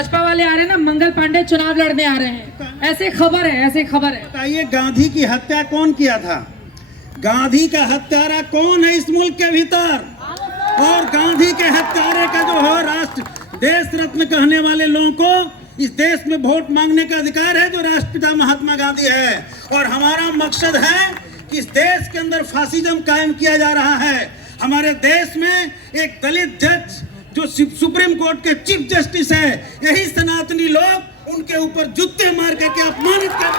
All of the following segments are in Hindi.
भाजपा वाले आ रहे हैं ना, मंगल पांडे चुनाव लड़ने आ रहे हैं, ऐसे खबर है, ऐसे खबर है। बताइए गांधी की हत्या कौन किया था? गांधी का हत्यारा कौन है इस मुल्क के भीतर? और गांधी के हत्यारे का जो है राष्ट्र देश रत्न कहने वाले लोगों को इस देश में वोट मांगने का अधिकार है, जो राष्ट्रपिता महात्मा गांधी है। और हमारा मकसद है कि इस देश के अंदर फासिज्म कायम किया जा रहा है। हमारे देश में एक दलित जज जो सुप्रीम कोर्ट के चीफ जस्टिस है, यही सनातनी लोग उनके ऊपर जूते मार करके अपमानित कर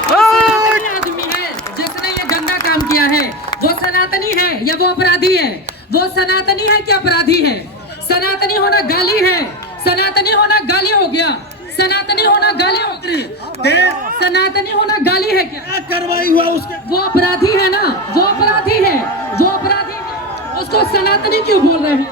आदमी है जिसने ये गंदा काम किया है, वो सनातनी है या वो अपराधी है? वो सनातनी है कि अपराधी है? सनातनी होना गाली है, सनातनी होना गाली हो गया, सनातनी होना गाली हो गई, सनातनी होना गाली है क्या? कार्रवाई हुआ उसके, वो अपराधी है ना, वो अपराधी है, वो अपराधी है, उसको सनातनी क्यों बोल रहे हैं?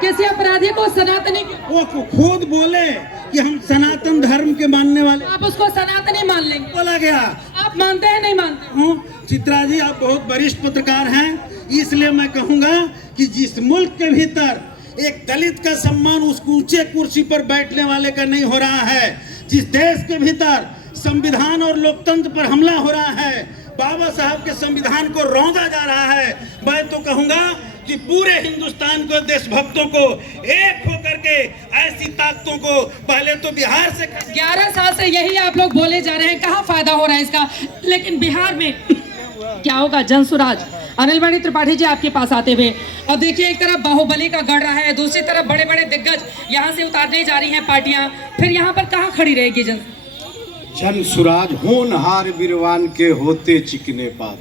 किसी अपराधी को सनातनी क्यों? वो खुद बोले कि हम सनातन धर्म के मानने वाले, आप उसको सनातनी मान लेंगे? बोला गया। आप मानते हैं नहीं मानते? हूँ चित्रा जी, आप बहुत वरिष्ठ पत्रकार हैं, इसलिए मैं कहूंगा कि जिस मुल्क के भीतर एक दलित का सम्मान उस ऊंचे कुर्सी पर बैठने वाले का नहीं हो रहा है, जिस देश के भीतर संविधान और लोकतंत्र पर हमला हो रहा है, बाबा साहब के संविधान को रौंदा जा रहा है, मैं तो कहूंगा कि पूरे हिंदुस्तान को, देशभक्तों को एक होकर के ऐसी ताकतों को पहले तो बिहार से 11 साल से यही आप लोग बोले जा रहे हैं, कहाँ फायदा हो रहा है इसका? लेकिन बिहार में क्या होगा? जनसुराज अनिल मणि त्रिपाठी जी आपके पास आते हुए, और देखिए एक तरफ बाहुबली का गढ़ रहा है, दूसरी तरफ बड़े बड़े दिग्गज यहाँ से उतारने जा रही हैं पार्टियां, फिर यहाँ पर कहाँ खड़ी रहेगी जनसुराज? होनहार बिरवान के होते चिकने पात।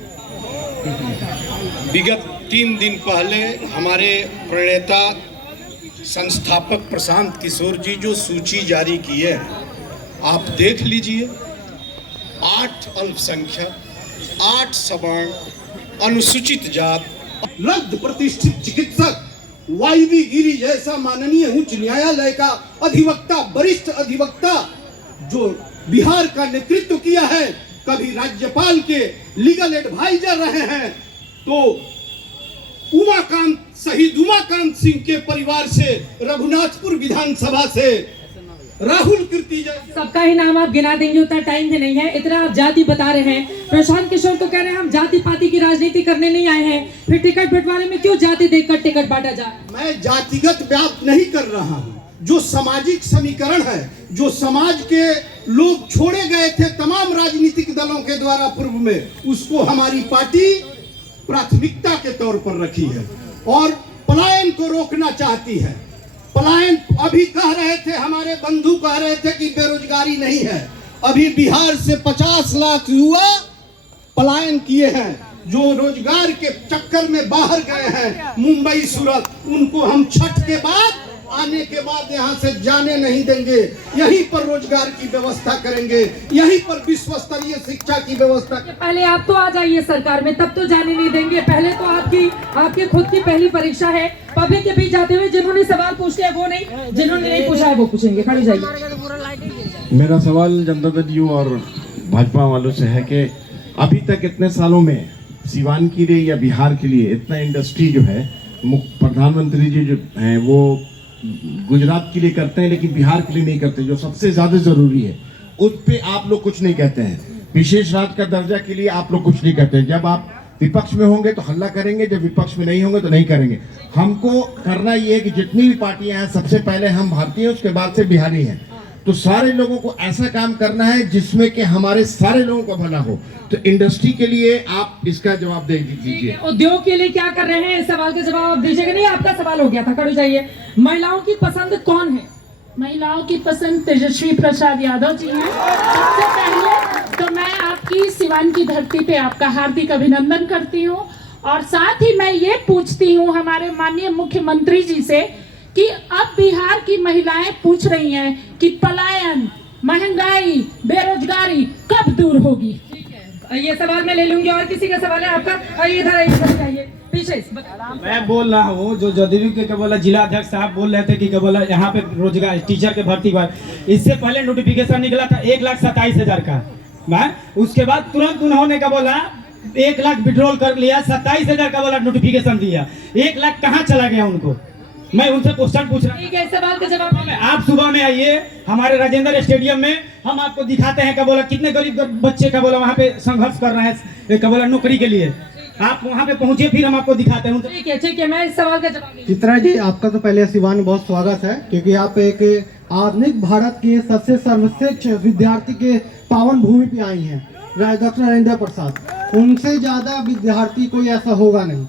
विगत 3 दिन पहले हमारे प्रणेता संस्थापक प्रशांत किशोर जी जो सूची जारी की है, आप देख लीजिए। 8 अल्पसंख्यक, 8 सवर्ण, अनुसूचित जात, लब्ध प्रतिष्ठित चिकित्सक, वाईवी गिरी जैसा माननीय उच्च न्यायालय का अधिवक्ता, वरिष्ठ अधिवक्ता जो बिहार का नेतृत्व किया है, कभी राज्यपाल के लीगल एडवाइजर रहे हैं, तो शहीद उमाकांत सिंह के परिवार से, रघुनाथपुर विधानसभा से राहुल कीर्ति, सबका ही नाम आप गिना देंगे, उतना टाइम भी नहीं है। इतना आप जाति बता रहे हैं, प्रशांत किशोर तो कह रहे हैं हम जाति पाति की राजनीति करने नहीं आए हैं, फिर टिकट बंटवारे में क्यों जाति देखकर टिकट बांटा जाए? मैं जातिगत बात नहीं कर रहा हूँ, जो सामाजिक समीकरण है, जो समाज के लोग छोड़े गए थे तमाम राजनीतिक दलों के द्वारा पूर्व में, उसको हमारी पार्टी प्राथमिकता के तौर पर रखी है और पलायन को रोकना चाहती है। पलायन, अभी कह रहे थे हमारे बंधु, कह रहे थे कि बेरोजगारी नहीं है, अभी बिहार से 50 लाख युवा पलायन किए हैं, जो रोजगार के चक्कर में बाहर गए हैं मुंबई, सूरत, उनको हम छठ के बाद आने के बाद यहाँ से जाने नहीं देंगे, यहीं पर रोजगार की व्यवस्था करेंगे, यहीं पर विश्व स्तरीय शिक्षा की व्यवस्था। पहले आप तो आ जाइए सरकार में, तब तो जाने नहीं देंगे। पहले तो आपकी खुद की पहली परीक्षा है, पब्लिक के बीच जाते हुए जिन्होंने सवाल पूछे है वो नहीं, जिन्होंने नहीं पूछा है वो पूछेंगे। खड़ी जाइए। मेरा सवाल जनता दल यू और भाजपा वालों से है कि अभी तक इतने सालों में सिवान के लिए या बिहार के लिए इतना इंडस्ट्री जो है, प्रधानमंत्री जी जो है वो गुजरात के लिए करते हैं लेकिन बिहार के लिए नहीं करते, जो सबसे ज्यादा जरूरी है उस पे आप लोग कुछ नहीं कहते हैं। विशेष राज्य का दर्जा के लिए आप लोग कुछ नहीं कहते हैं। जब आप विपक्ष में होंगे तो हल्ला करेंगे, जब विपक्ष में नहीं होंगे तो नहीं करेंगे। हमको करना ये है कि जितनी भी पार्टियां हैं, सबसे पहले हम भारतीय हैं, उसके बाद से बिहारी हैं, तो सारे लोगों को ऐसा काम करना है जिसमें कि हमारे सारे लोगों को भला हो। तो इंडस्ट्री के लिए आप इसका जवाब दे दीजिए। उद्योग के लिए क्या कर रहे हैं, इस सवाल का जवाब आप दीजिएगा। नहीं, आपका सवाल हो गया था, खड़े जाइए। महिलाओं की पसंद कौन है? महिलाओं की पसंद तेजस्वी प्रसाद यादव जी हैं। सबसे पहले तो मैं आपकी सिवान की धरती पे आपका हार्दिक अभिनंदन करती हूँ, और साथ ही मैं ये पूछती हूँ हमारे माननीय मुख्यमंत्री जी से कि अब बिहार की महिलाएं पूछ रही हैं कि पलायन, महंगाई, बेरोजगारी कब दूर होगी? ये सवाल मैं ले लूंगी। और किसी का सवाल है आपका? इधर जाइए पीछे। मैं बोल रहा हूँ, जो जदयू के बोला जिला अध्यक्ष साहब बोल रहे थे कि बोला यहाँ पे रोजगार टीचर के भर्ती हुआ, इससे पहले नोटिफिकेशन निकला था 1,27,000 का, उसके बाद तुरंत उन्होंने क्या बोला 1 लाख विड्रॉल कर लिया, 27,000 का बोला नोटिफिकेशन दिया। 1 लाख कहाँ चला गया उनको? मैं उनसे क्वेश्चन पूछ रहा हूँ। ठीक है, सवाल का जवाब आप सुबह में आइए हमारे राजेंद्र स्टेडियम में, हम आपको दिखाते हैं क्या बोला कितने गरीब बच्चे का बोला वहाँ पे संघर्ष कर रहे हैं क्या बोला नौकरी के लिए। आप वहाँ पे पहुँचे फिर हम आपको दिखाते हैं। ठीक है, मैं इस सवाल का जवाब चित्रा जी, आपका तो पहले सिवान में बहुत स्वागत है, क्योंकि आप एक आधुनिक भारत के सबसे सर्वश्रेष्ठ विद्यार्थी के पावन भूमि पे आई हैं, डॉक्टर नरेंद्र प्रसाद। उनसे ज्यादा विद्यार्थी कोई ऐसा होगा नहीं।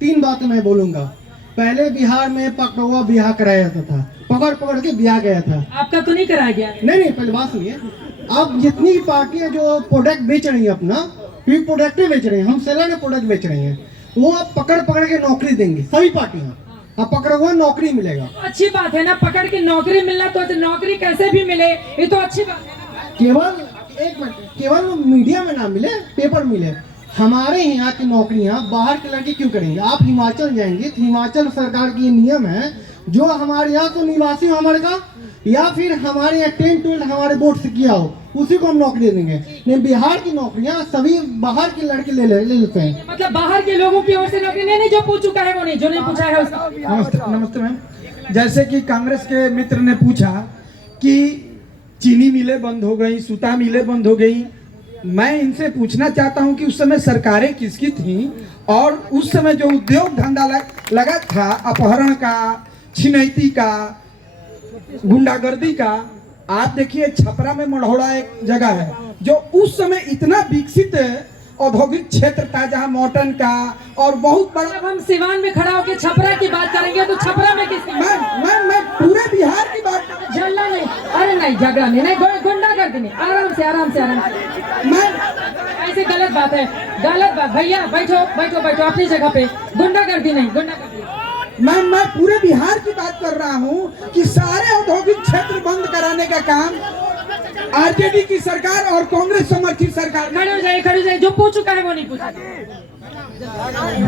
3 बातें मैं बोलूंगा। पहले बिहार में पकड़वा ब्याह कराया जाता था, पकड़ पकड़ के ब्याह गया था। आपका तो नहीं कराया गया? नहीं, पहले बात सुनिए। अब जितनी पार्टियां जो प्रोडक्ट बेच रही है अपना, फिर प्रोडक्ट बेच रहे हैं, हम सेलर ने प्रोडक्ट बेच रहे हैं, वो अब पकड़ पकड़ के नौकरी देंगे सभी पार्टियां। अब पकड़ हुआ नौकरी मिलेगा। अच्छी बात है ना, पकड़ के नौकरी मिलना, तो नौकरी कैसे भी मिले ये तो अच्छी बात है। केवल एक मिनट, केवल मीडिया में ना मिले, पेपर मिले। हमारे यहाँ की नौकरियां बाहर के लड़के क्यों करेंगे? आप हिमाचल जाएंगे तो हिमाचल सरकार की ये नियम है, जो हमारे यहाँ तो निवासी हो हमारे का, या फिर हमारे यहाँ 10-12 हमारे बोर्ड से किया हो, उसी को हम नौकरी देंगे। नहीं, बिहार की नौकरियां सभी बाहर के लड़के ले लेते हैं। मतलब बाहर के लोगों की ओर से नौकरी नहीं, जो पूछ चुका है वो नहीं, जो नहीं पूछा है उसका। नमस्ते मैम। जैसे कि कांग्रेस के मित्र ने पूछा कि चीनी मिलें बंद हो गई, सूता मिलें बंद हो गई, मैं इनसे पूछना चाहता हूं कि उस समय सरकारें किसकी थी और उस समय जो उद्योग धंधा लगा था, अपहरण का, छिनैती का, गुंडागर्दी का, आप देखिए छपरा में मढ़ौड़ा एक जगह है जो उस समय इतना विकसित औद्योगिक क्षेत्र था, जहां मॉर्टन का और बहुत बड़ा। जब हम सिवान में खड़ा होकर छपरा की बात करेंगे तो छपरा में किसकी? मैं पूरे बिहार की बात कर रहा हूं। झगड़ा नहीं, अरे नहीं झगड़ा नहीं, गुंडा कर देंगे। आराम से आराम से आराम से। मैं ऐसे गलत बात है, गलत बात। भैया बैठो बैठो बैठो अपनी जगह पे। गुंडा कर दी नहीं, गुंडा कर दी। मैं पूरे बिहार की बात कर रहा हूं कि सारे औद्योगिक क्षेत्र बंद कराने का काम आरजेडी की सरकार और कांग्रेस समर्थित सरकार। खड़े हो जाए, जो पूछ चुका है वो नहीं पूछा।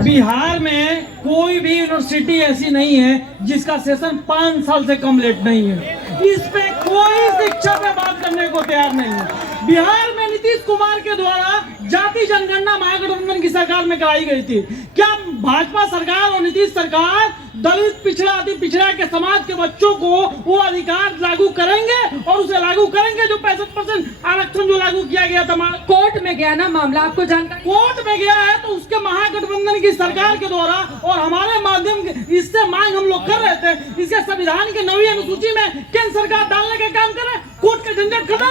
बिहार में कोई भी यूनिवर्सिटी ऐसी नहीं है जिसका सेशन 5 साल से कम लेट नहीं है। इस पे कोई शिक्षा पे बात करने को तैयार नहीं है। बिहार में नीतीश कुमार के द्वारा जाति जनगणना महागठबंधन की सरकार में कराई गई थी। क्या भाजपा सरकार और नीतीश सरकार दलित, पिछड़ा, अति पिछड़ा के समाज के बच्चों को वो अधिकार लागू करेंगे और उसे लागू करेंगे जो 65% आरक्षण जो लागू किया गया था? कोर्ट में गया ना मामला, आपको जानकारी? कोर्ट में गया है तो उसके महागठबंधन की सरकार के द्वारा और हमारे माध्यम इससे मांग हम लोग कर रहे थे, इसके संविधान के 9वीं अनुसूची में केंद्र सरकार डालने का काम करे। कोर्ट का झंझट खत्म,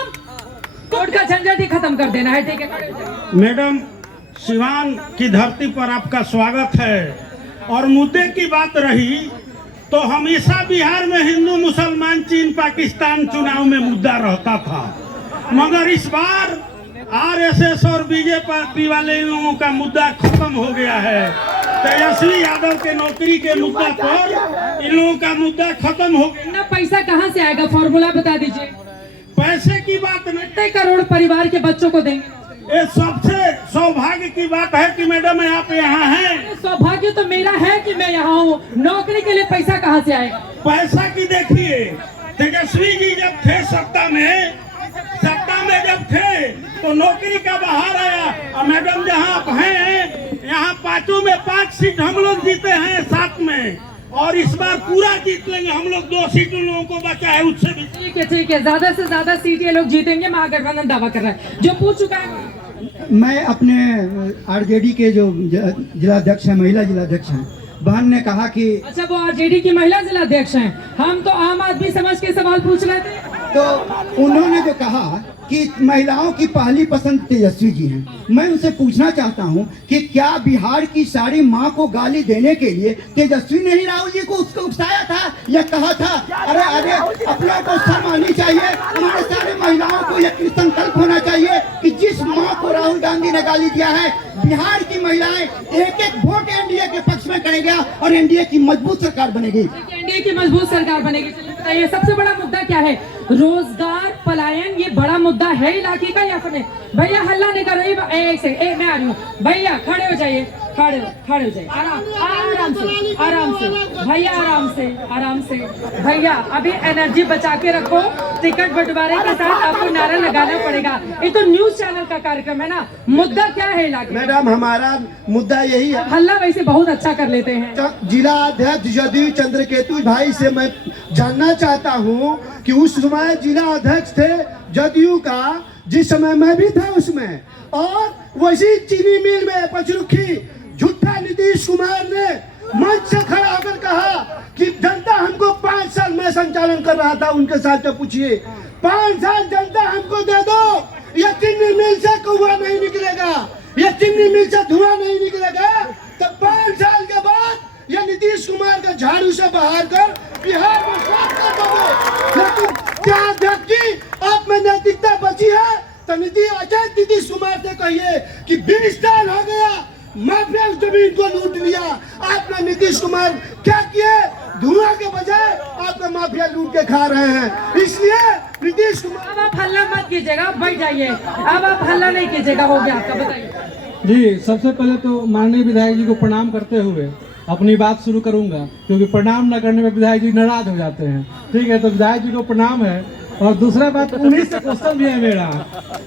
कोर्ट का झंझट ही खत्म कर देना है। ठीक है मैडम, सिवान की धरती पर आपका स्वागत है। और मुद्दे की बात रही तो हमेशा बिहार में हिंदू, मुसलमान, चीन, पाकिस्तान चुनाव में मुद्दा रहता था, मगर इस बार आरएसएस और बीजेपी वाले इन लोगों का मुद्दा खत्म हो गया है। तेजस्वी यादव के नौकरी के मुद्दा पर इन लोगों का मुद्दा खत्म हो गया। ना पैसा कहाँ से आएगा, फॉर्मूला बता दीजिए। पैसे की बात नहीं, कितने करोड़ परिवार के बच्चों को देंगे? ये सबसे सौभाग्य की बात है कि मैडम आप यहाँ हैं। सौभाग्य तो मेरा है कि मैं यहाँ हूँ। नौकरी के लिए पैसा कहाँ से आएगा? पैसा की देखिए, तेजस्वी जी जब थे सत्ता में जब थे तो नौकरी का बहार आया। और मैडम जहाँ आप हैं, यहाँ 5 में 5 सीट हम लोग जीते हैं 7 में, और इस बार पूरा जीत लेंगे हम लोग। 2 सीट उन लोगों को बचा है, उससे भी। ठीक है, ज्यादा से ज्यादा सीट ये लोग जीतेंगे, महागठबंधन दावा कर रहा है। जो पूछ चुका है मैं अपने आरजेडी के जो जिलाध्यक्ष है, महिला जिलाध्यक्ष हैं, बहन ने कहा कि अच्छा वो आरजेडी की महिला जिलाध्यक्ष हैं, हम तो आम आदमी समझ के सवाल पूछ रहे थे। तो उन्होंने जो कहा कि महिलाओं की पहली पसंद तेजस्वी जी हैं, मैं उनसे पूछना चाहता हूं कि क्या बिहार की सारी मां को गाली देने के लिए तेजस्वी ने ही राहुल जी को उसको उकसाया था या कहा था? अरे अपना को शर्म आनी चाहिए। हमारे सारे महिलाओं को यह संकल्प होना चाहिए कि जिस मां को राहुल गांधी ने गाली दिया है, बिहार की महिलाएं एक वोट एनडीए के पक्ष में करेंगे और एनडीए की मजबूत सरकार बनेगी। एनडीए की मजबूत सरकार बनेगी। बताइए सबसे बड़ा मुद्दा क्या है? रोजगार पलायन, ये बड़ा मुद्दा है इलाके का या फिर नहीं? भैया हल्ला नहीं कर रही, मैं आ रही हूँ। भैया खड़े हो जाइए। खड़े हो जाइए, आराम से भैया, आराम से भैया। अभी एनर्जी बचा के रखो, टिकट बंटवारे के साथ आपको नारा लगाना पड़ेगा। ये तो न्यूज चैनल का कार्यक्रम है ना, मुद्दा क्या है इलाके? मैडम, हमारा मुद्दा यही है। हल्ला वैसे बहुत अच्छा कर लेते हैं। जिला अध्यक्ष जदयू चंद्रकेतु भाई से मैं जानना चाहता हूं कि उस समय जिला अध्यक्ष थे जदयू का, जिस समय मैं भी था उसमें, और वैसी चीनी मिल में पचरुखी झूठा नीतीश कुमार ने मंच से खड़ा होकर कहा कि जनता हमको 5 साल में संचालन कर रहा था, उनके साथ तो पूछिए, 5 साल जनता हमको दे दो, ये चीनी मिल से कौवा नहीं निकलेगा, ये चीनी मिल से धुआं नहीं निकलेगा। तो 5 साल के बाद ये नीतीश कुमार का झाड़ू से बाहर कर बिहार में साफ कर दोगे। लेकिन क्या अध्यक्ष जी आप में नैतिकता बची है? तो नीतीश कुमार से कहिए कि 20 साल हो गया, माफिया जमीन को लूट लिया। आपने नीतीश कुमार क्या किए? धुआं के बजाय आपका माफिया लूट के खा रहे हैं। इसलिए नीतीश कुमार, अब आप हल्ला मत कीजिएगा, आप बैठ जाइए। अब आप हल्ला नहीं कीजिएगा, हो गया आपका, बताइए। जी, सबसे पहले तो माननीय विधायक जी को प्रणाम करते हुए अपनी बात शुरू करूंगा, क्योंकि प्रणाम न करने में विधायक जी नाराज हो जाते हैं। ठीक है, तो विधायक जी को प्रणाम है। और दूसरा बात, उन्हीं से क्वेश्चन भी है मेरा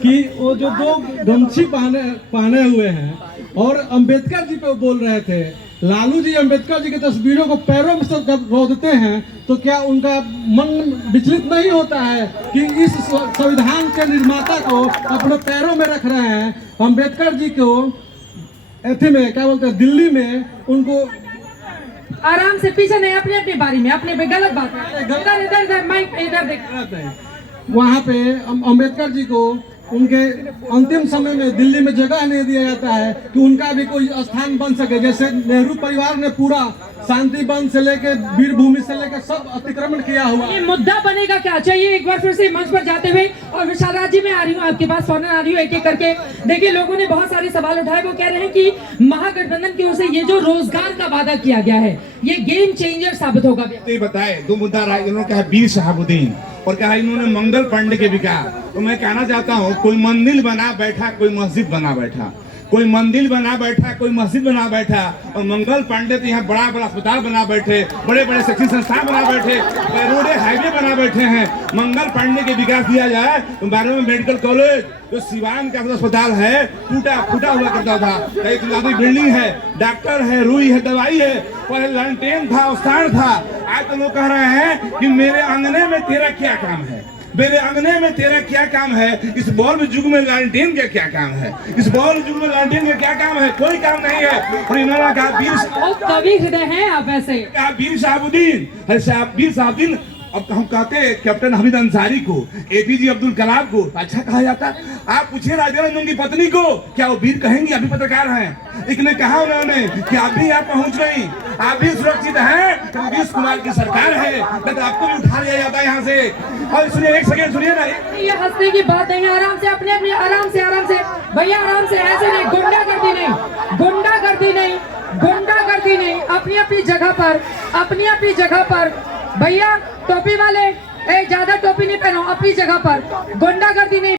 कि वो जो 2 गमछी पहने हुए हैं और अंबेडकर जी पे बोल रहे थे, लालू जी अंबेडकर जी की तस्वीरों को पैरों में से जब रोदते हैं तो क्या उनका मन विचलित नहीं होता है कि इस संविधान के निर्माता को अपने पैरों में रख रहे हैं? अंबेडकर जी को एथी में क्या बोलते हैं, दिल्ली में उनको आराम से, पीछे नहीं, अपनी अपनी बारी में, अपने पे गलत बात है। इधर माइक इधर देख। वहाँ पे अंबेडकर जी को उनके अंतिम समय में दिल्ली में जगह नहीं दिया जाता है कि उनका भी कोई स्थान बन सके। जैसे नेहरू परिवार ने पूरा शांति वन से लेके वीर भूमि से लेकर सब अतिक्रमण किया हुआ। ये मुद्दा बनेगा क्या चाहिए? एक बार फिर से मंच पर जाते हुए, और विशाल राज जी, मैं आ रही हूँ आपके पास, फौरन आ रही हूँ एक एक करके। देखिए, लोगों ने बहुत सारे सवाल उठाए। वो कह रहे हैं कि महागठबंधन की ओर से ये जो रोजगार का वादा किया गया है, ये गेम चेंजर साबित होगा। बताए 2 मुद्दा इन्होंने कहा वीर शहाबुद्दीन और कहा इन्होंने मंगल पांडे के विकास। तो मैं कहना चाहता हूँ, कोई मंदिर बना बैठा, कोई मस्जिद बना बैठा, कोई मंदिर बना बैठा, कोई मस्जिद बना बैठा, और मंगल पांडे तो यहाँ बड़ा बड़ा अस्पताल बना बैठे, बड़े बड़े शैक्षणिक संस्थान बना बैठे, रोडे हाईवे बना बैठे हैं। मंगल पांडे के विकास दिया जाए तो 12वें मेडिकल कॉलेज जो सिवान का अस्पताल है, फूटा हुआ करता था, कई बिल्डिंग है, डॉक्टर है, रुई है, दवाई है, पहले लैंटेन था, स्थान था। आज तो लोग कह रहे हैं कि मेरे आंगने में तेरा क्या काम है, मेरे अंगने में तेरा क्या काम है, इस बॉल युग में लैंटेन का क्या काम है, इस बॉल युग में लैंटेन का क्या काम है? कोई काम नहीं है। और इन्होंने कहा वीर, कवि हृदय हैं आप ऐसे, कहा वीर शहाबुद्दीन, वीर शहाबुद्दीन। अब हम कहते हैं कैप्टन हमीद अंसारी को, एपीजे अब्दुल कलाम को अच्छा कहा जाता। आप पूछिए राजा रंजन की पत्नी को, क्या वो वीर कहेंगी? अभी पत्रकार हैं, एक ने कहा उन्होंने कि आप भी यहाँ पहुंच गई, आप भी सुरक्षित हैं, तो नीतीश कुमार की सरकार है, तो आपको भी उठा लिया जाता है यहाँ से। और सुनिए, एक सेकेंड सुनिए ना, ये हंसने की बात नहीं, आराम से, अपने अपने आराम से भैया, आराम से, ऐसे नहीं, गुंडागर्दी नहीं, अपनी अपनी जगह पर भैया। टोपी वाले, ज्यादा टोपी नहीं पहनो, अपनी जगह पर, गुंडागर्दी नहीं।